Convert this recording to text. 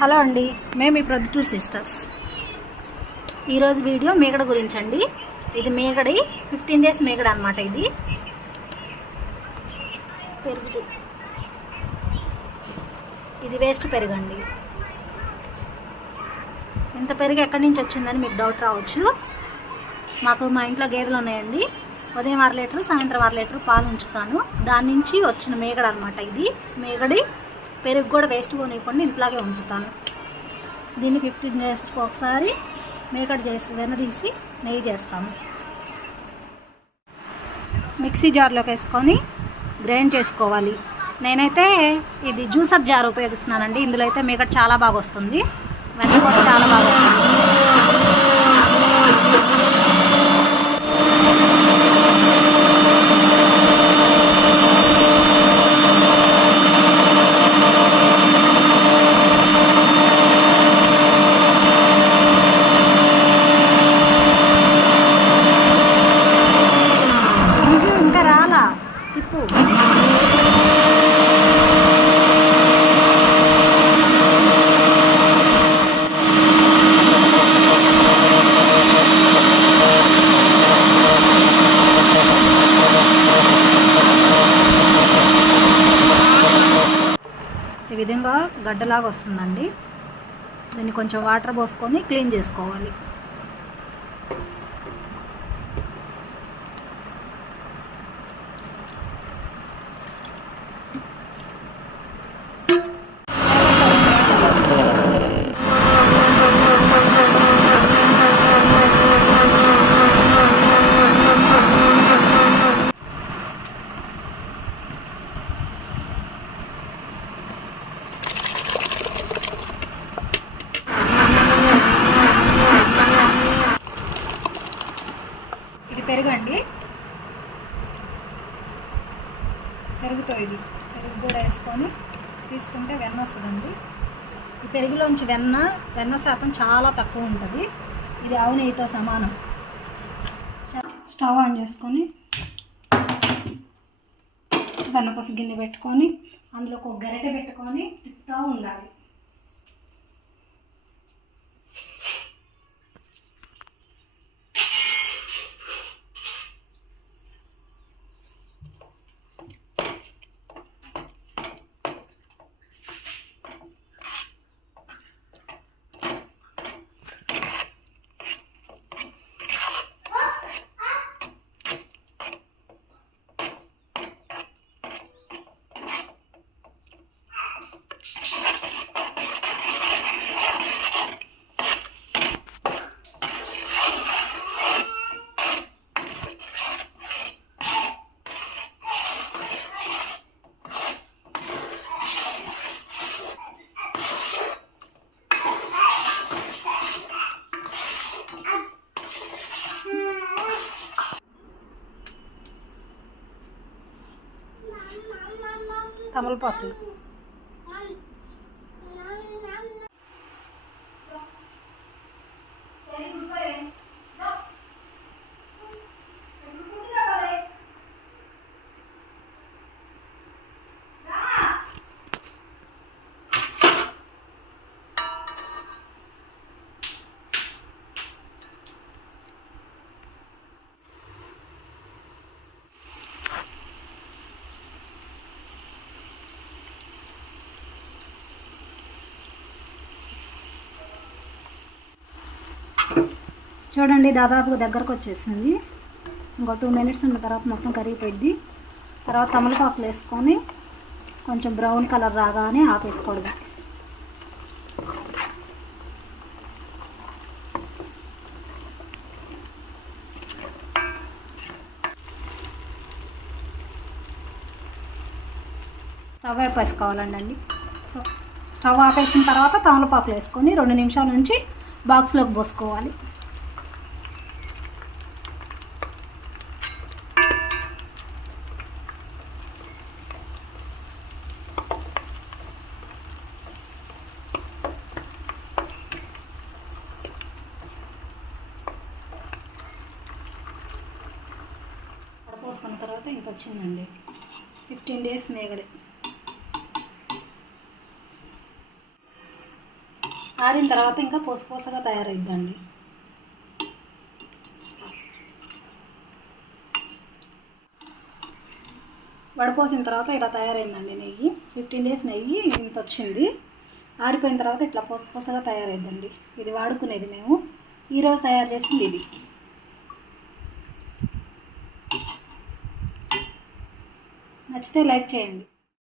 Hello అండి, మేము ఈ ప్రొద్దుటూరు సిస్టర్స్. ఈరోజు వీడియో మేగడ గురించి అండి. ఇది మేగడి 15 days మేగడ అనమాట. ఇది పెరుగు, ఇది వేస్ట్ పెరుగు అండి. ఇంత పెరుగు ఎక్కడి నుంచి వచ్చిందని మీకు డౌట్ రావచ్చు. మా ఇంట్లో గేదెలు ఉన్నాయండి. ఉదయం 1 లీటర్, సాయంత్రం 1 లీటర్ పాలు ఉంచుతాను. దాని నుంచి వచ్చిన మేగడ అనమాట. ఇది మేగడి పెరుగు కూడా వేస్ట్ పోనీయకుండా ఇంట్లాగే ఉంచుతాను. దీన్ని 15 daysకి ఒకసారి మేగడ చేసి వెనదీసి నెయ్యి చేస్తాము. మిక్సీ జార్లోకి వేసుకొని గ్రైండ్ చేసుకోవాలి. నేనైతే ఇది జ్యూసర్ జార్ ఉపయోగిస్తున్నానండి. ఇందులో అయితే మేగడ చాలా బాగా వస్తుంది, వెన్న కూడా చాలా బాగా వస్తుంది. ఈ విధంగా గడ్డలాగా వస్తుందండి. దీన్ని కొంచెం వాటర్ పోసుకొని క్లీన్ చేసుకోవాలి. ఇది పెరుగు అండి. పెరుగుతో ఇది పెరుగు కూడా వేసుకొని తీసుకుంటే వెన్న వస్తుందండి. ఈ పెరుగులోంచి వెన్న శాతం చాలా తక్కువ ఉంటుంది. ఇది ఆవు నెయ్యితో సమానం. స్టవ్ ఆన్ చేసుకొని వెన్నపూస గిన్నె పెట్టుకొని అందులో ఒక గరిటె పెట్టుకొని తిప్పుతూ ఉండాలి. తమలపాకులు చూడండి, దాదాపుగా దగ్గరకు వచ్చేసింది. ఇంకో 2 minutes ఉన్న తర్వాత మొత్తం కరిగిపోయింది. తర్వాత తమలపాకులు వేసుకొని కొంచెం బ్రౌన్ కలర్ రాగానే ఆపేసుకోవడం. స్టవ్ ఆపేసుకోవాలండి. స్టవ్ ఆపేసిన తర్వాత తమలపాకులు వేసుకొని 2 నిమిషాల నుంచి బాక్స్లోకి పోసుకోవాలి. పోసుకున్న తర్వాత ఇంత వచ్చిందండి. 15 days మేగడే. ఆరిన తర్వాత ఇంకా పోసపోసగా తయారైద్దండి. వడపోసిన తర్వాత ఇలా తయారైందండి నెయ్యి. 15 days నెయ్యి ఇంత వచ్చింది. ఆరిపోయిన తర్వాత ఇట్లా పోసపోసగా తయారైద్దండి. ఇది వాడుకునేది మేము ఈరోజు తయారు చేసింది ఇది. నచ్చితే లైక్ చేయండి.